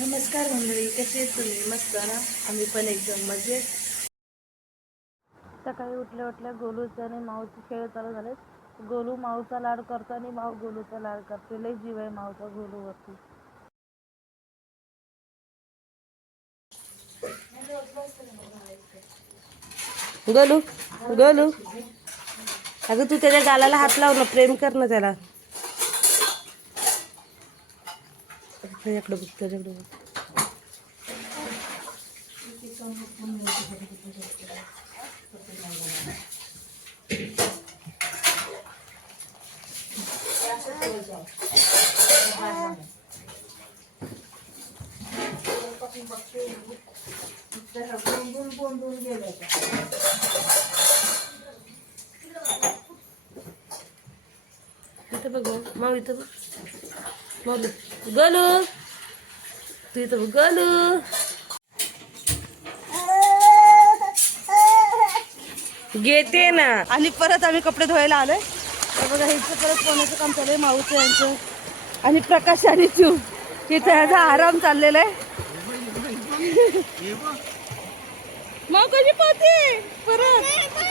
नमस्कार मंडळी कसे तुम्ही? मस्त ना? आम्ही पण एकदम मजेत. सकाळी उठल्या उठल्या गोलूचं आणि माऊचे खेळ चालू झाले गोलू माऊचा लाड करतो आणि माऊ गोलूचा लाड करते. लय जीव आहे माऊचा गोलूवरती. गोलू गोलू. अगं तू त्याच्या गालाला हात लाव ना प्रेम कर ना त्याला. त्याच्याकडे बघ त्याच्याकडे बघ इथं बघ माऊ. माऊ इथं बघ माऊ गलू तू इथं बघ गलू घेते ना. आणि परत आम्ही कपडे धुवायला आलोय. तर बघा ह्यांचं परत कोणाचं काम चालू आहे माऊचं यांचं. आणि प्रकाश आणि चू इथं ह्याचा आराम चाललेला आहे. माऊ कशी पाहते? परत.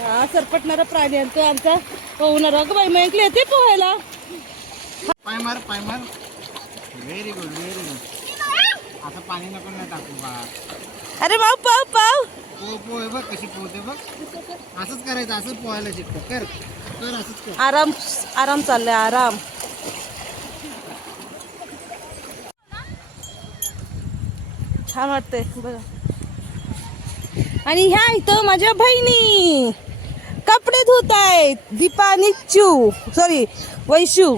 हा सरपटणारा प्राणी आणि तो आमचा. पोहणार अगं बाई मग येते पोहायला. पाय मार पाय मार व्हेरी गुड व्हेरी गुड आता पाणी नको ना टाकू बा. अरे माऊ पाव पाव पो पो हे बघ कशी पोहते बघ. असंच करायचं असंच पोहायला शिकतो. कर कर असंच कर. आराम आराम चाललाय आराम. छान वाटतंय बघा. आणि ह्या इथं माझ्या बहिणी कपडे धुत आहेत दीपा आणि चू सॉरी वैशू.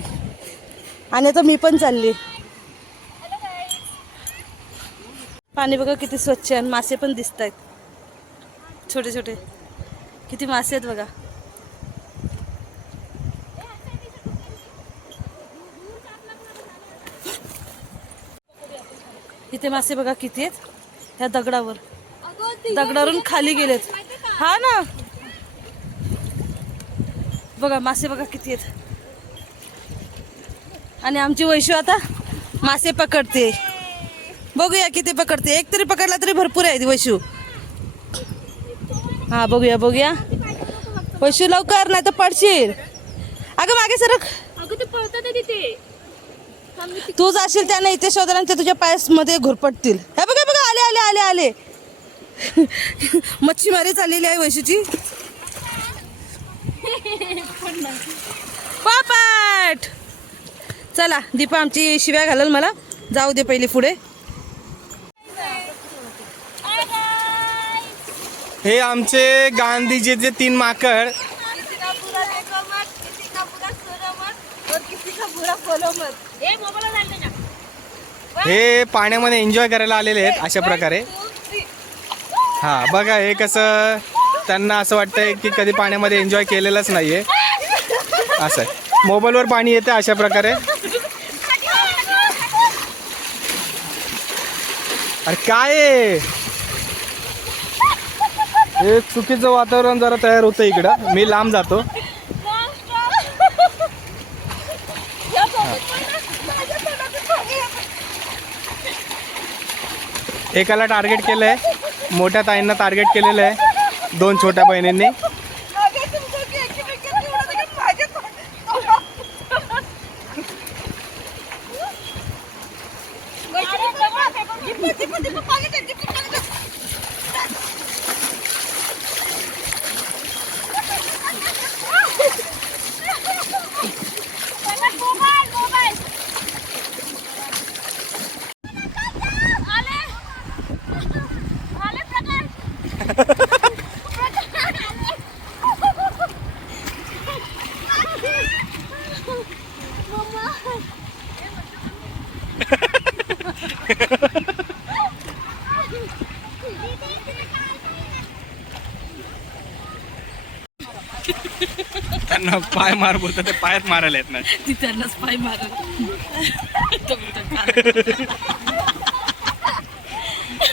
आणि आता मी पण चालली. पाणी बघा किती स्वच्छ आहे आणि मासे पण दिसत आहेत छोटे छोटे. किती मासे आहेत बघा. इथे मासे बघा किती आहेत. ह्या दगडावर. दगडावरून खाली गेलेत. हा ना. बघा मासे बघा किती आहेत. आणि आमची वैशू आता मासे पकडते. बघूया किती पकडते. एक तरी पकडला तरी भरपूर आहे वैशू. हा बघूया बघूया. वैशू लवकर नाही तर पडशील. अगं मागे सरक. अगं ते जाशील त्याने इथे शोधायला आणि ते तुझ्या पायामध्ये घुरपटतील. हे बघा बघा आले आले आले आले. मच्छीमारी चाललेली आहे वैशूची. पापाट चला दीपा आमची शिव्या घालल मला. जाऊ दे पहिले पुढे. हे आमचे गांधीजीचे तीन माकड. हे पाण्यामध्ये एन्जॉय करायला आलेले आहेत अशा प्रकारे. हा बघा हे कसं त्यांना असं वाटतंय की कधी पाण्यामध्ये एन्जॉय केलेलंच नाहीये. असं मोबाईलवर पाणी येते अशा प्रकारे. अरे काय हे चुकीचं वातावरण जरा तयार होतं इकडं. मी लांब जातो. एकाला टार्गेट केलंय. मोठ्या ताईंना टार्गेट केलेलं आहे. दोन छोट्या बहिणींनी. त्यांना पाय मार बोलतात ते पायात मारायला येत नाही. ती त्यांनाच पाय मारल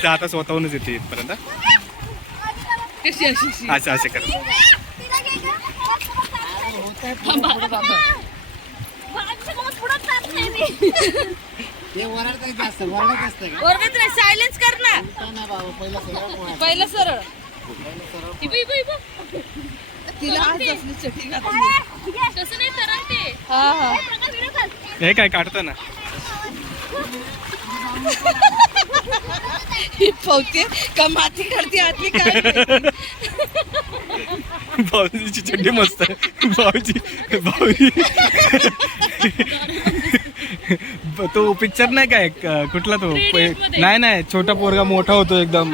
ते आता स्वतःहूनच येते इथपर्यंत. कशी अशी असं असे करत. ओरडत नाही सायलेन्स कर ना. पहिला सरळ इबो, इबो, इबो. तिला आज असली चटी घातली. तसं नाही तरंगते हा हा. हे काय काढतो ना? ही पवते का माती करते आतली काय. भाऊजीची चड्डी मस्त आहे. भाऊजी भाऊजी. ब- तो पिक्चर नाही काय क- कुठला तो? Three Idiots मध्ये. नाही नाही. छोटा पोरगा मोठा होतो एकदम.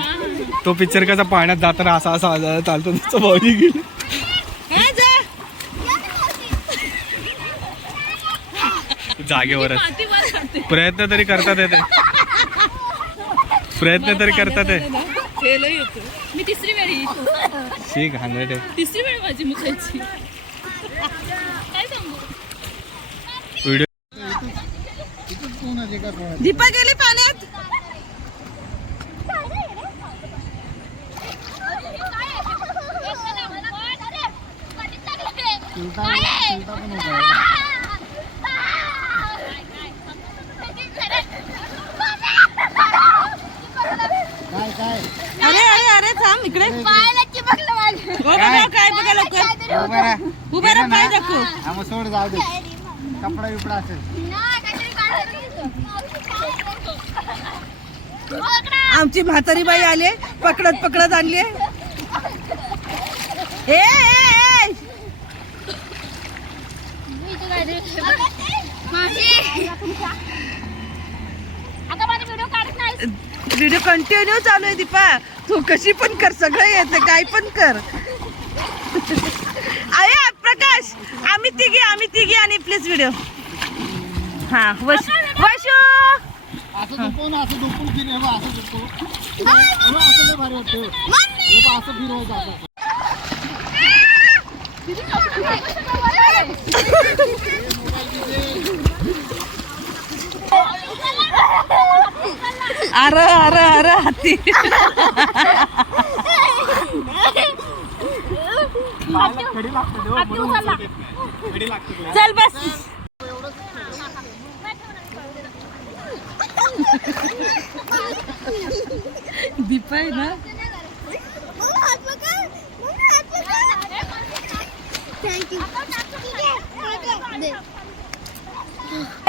तो पिक्चर कसा पाण्यात जाताना असा असा असा चालतो. नुसतं भाऊजी गेली हा, जा. जागेवरच. माती वर काढते. प्रयत्न तरी करतात येते प्रयत्न तरी करतात मी तिसरी वेळी ठीक हंड्रेड आहे तिसरी वेळ माझी मुखायची काय सांगू व्हिडिओ इथून कोणाचे का कोणाचे दीपा गेली पाण्यात चिलटा चिलटा पण होता काय काय अरे थांब इकडे. हो बघा काय? बघा लवकर उभं राहा. उभं राहा, गेलं ना? पाय दाखव. हा, मग सोड जाऊ दे. कपडा बिपडा असेल. आमची म्हातारी बाई आले पकडत पकडत आणले ए, ए, ए. आता माझा व्हिडिओ काढत नाही व्हिडिओ कंटिन्यू चालू आहे दीपा. तू कशी पण कर सगळं येतं काय पण कर. अरे प्रकाश आम्ही तिघी आम्ही तिघी आणि प्लीज व्हिडिओ हा वश वशू! असं झोपून असं झोपून फिर हे बघ, असं झोपू हे बघ, असं लय भारी वाटतं हे बघ, असं फिरवायचं असं अरे अरे अरे हाती. चल बस. दीपा आहे ना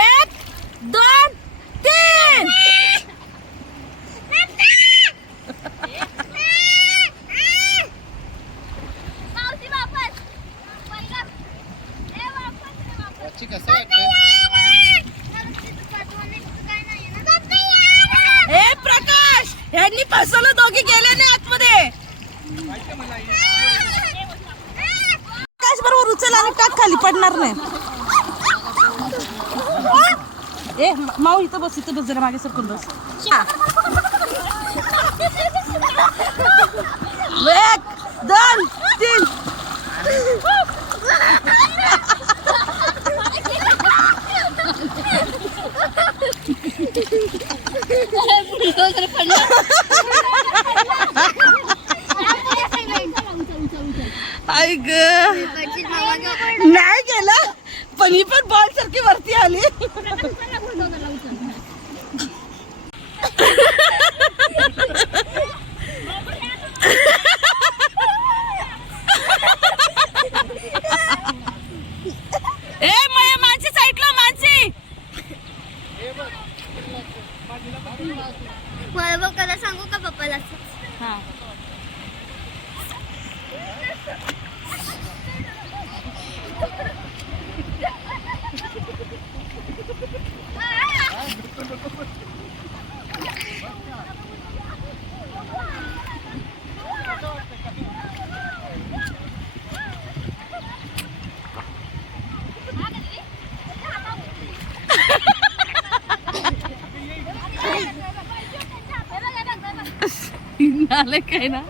एक दोन तीन याची कसं वाटतं हे प्रकाश यांनी फसवलं दोघी गेले नाही आतमध्ये प्रकाश बरोबर उचल आणि टाक खाली पडणार नाही ए माऊ इथं बस इथं बस जरा मागे सरकून बस हा. एक दोन तीन आई ग नाही गेलं पण ही पण बॉल सारखी वरती आली ए माया मानसी साईडला मानसी मला पप्पाला सांगू का पप्पाला आलं काय ना?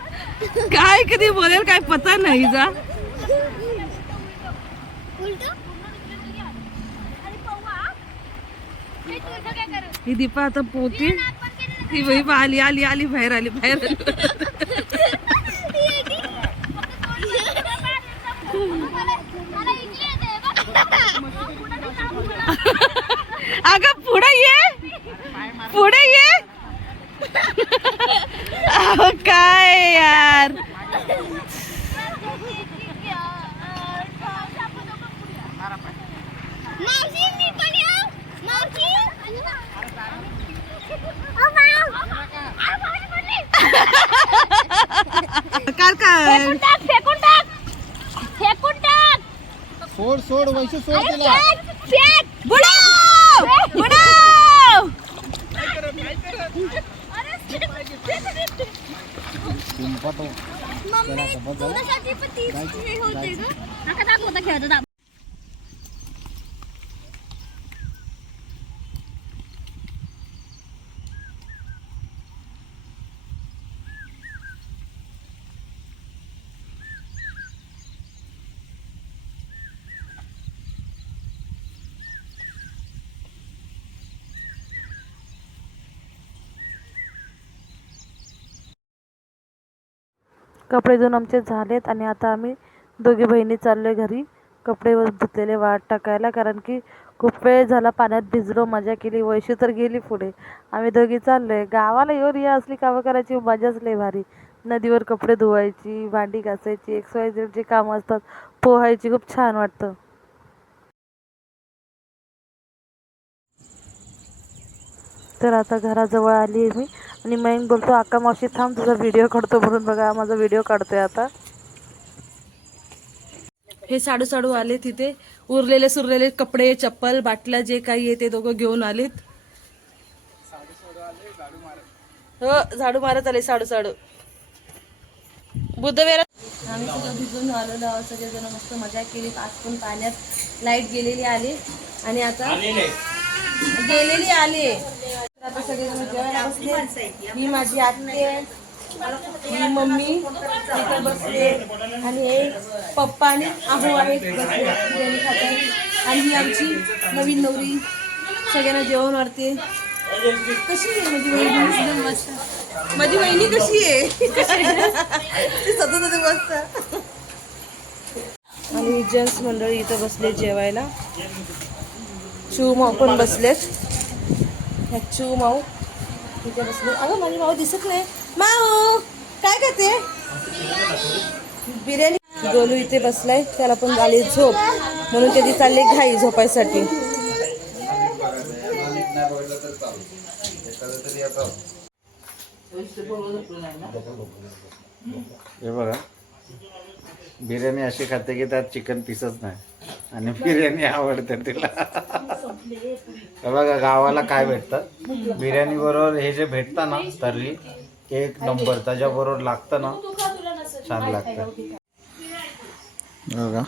काय कधी बोलेल काय पता नाही जा. ही दीपा आता पोती ही आली आली आली बाहेर आली बाहेर आली अगं पुढे ये पुढे ये अहो, काय यार मावशी मी पण येऊ मावशी ओ माव आ, मावशी पडली. काय काय फेकून टाक फेकून टाक. फेकून टाक. सोड सोड वैशू सोड तिला. पिंपा तो. मम्मी तुझ्यासाठी पण तीच हे होते खेळता कपडे धुवून आमचे झालेत आणि आता आम्ही दोघी बहिणी चाललोय घरी. कपडे धुतलेले वाट टाकायला कारण की खूप वेळ झाला पाण्यात भिजलो मजा केली वैशी तर गेली पुढे. आम्ही दोघी चाललोय. गावाला येऊन या असली कामं करायची मजाच लई भारी. नदीवर कपडे धुवायची भांडी घासायची एक्स वाय झेड जे कामं असतात. पोहायची खूप छान वाटतं. तर आता घराजवळ आली आहे मी. आणि मयंक बोलतो अक्का मावशी थांब तुझा व्हिडिओ काढतो म्हणून बघा माझा व्हिडिओ काढतोय आता. हे साडू साडू आले तिथे उरलेले सुरलेले कपडे चप्पल बाटल्या जे काही आहे ते दोघं घेऊन आलेत. हो झाडू मारत आले साडू साडू. बुद्धवेर आम्ही सगळं भिजून आलेलो आहोत सगळेजण मस्त मजा केली आज पण पाण्यात लाइट गेलेली आली. आणि आता गेलेली आली. आता सगळेजण जेवायला बसले. ही माझी आत्ते ही मम्मी इथे बसले. आणि हे पप्पा आणि आहू आहेत. बसले. बिर्याणी खातात आणि ही आमची नवीन नवरी. सगळ्यांना जेवण वाढते. कशी आहे माझी एकदम मस्त माझी वहिनी कशी आहे? ती सतत मस्त आणि जेंट्स मंडळी इथं बसले जेवायला. चिवमाऊ पण बसलेत. ह्या चिवमाऊ तिथे बसले. अगं माझी माऊ दिसत नाही. माऊ काय करते? बिर्याणी. गोलू इथे बसलाय. त्याला पण आली झोप. म्हणून त्याची चालली घाई झोपायसाठी. हे बघा. बिर्याणी अशी खाते की त्यात चिकन पीसच नाही. आणि बिर्याणी आवडते तिला. हे बघा गावाला काय भेटतं? बिर्याणी बरोबर हे जे भेटतं ना तर्री एक नंबर त्याच्याबरोबर लागतं ना छान लागतं. बघा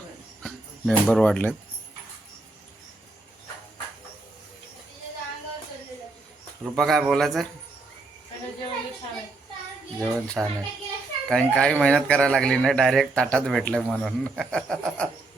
मेंबर वाढलेत. रुपा काय बोलायचं जेवण छान आहे. कारण काही मेहनत करायला लागली नाही डायरेक्ट ताटात भेटलं म्हणून.